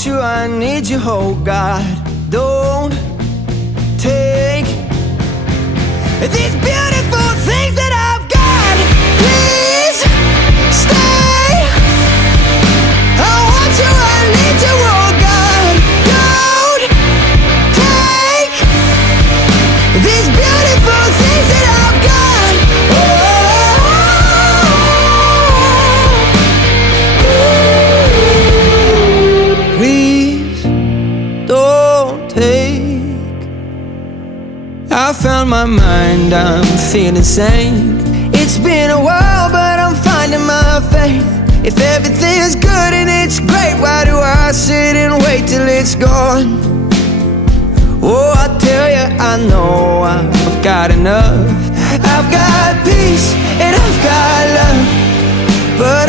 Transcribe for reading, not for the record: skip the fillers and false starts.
want you, I need you, oh God. Don't take these beautiful things that I've got. Please stay. I want you, I need you, oh God. Don't take these beautiful things that I've got. Please don't take. I found my mind, I'm feeling sane. It's been a while, but I'm finding my faith. If everything's good and it's great, why do I sit and wait till it's gone? Oh, I tell you, I know I've got enough. I've got peace and I've got love, but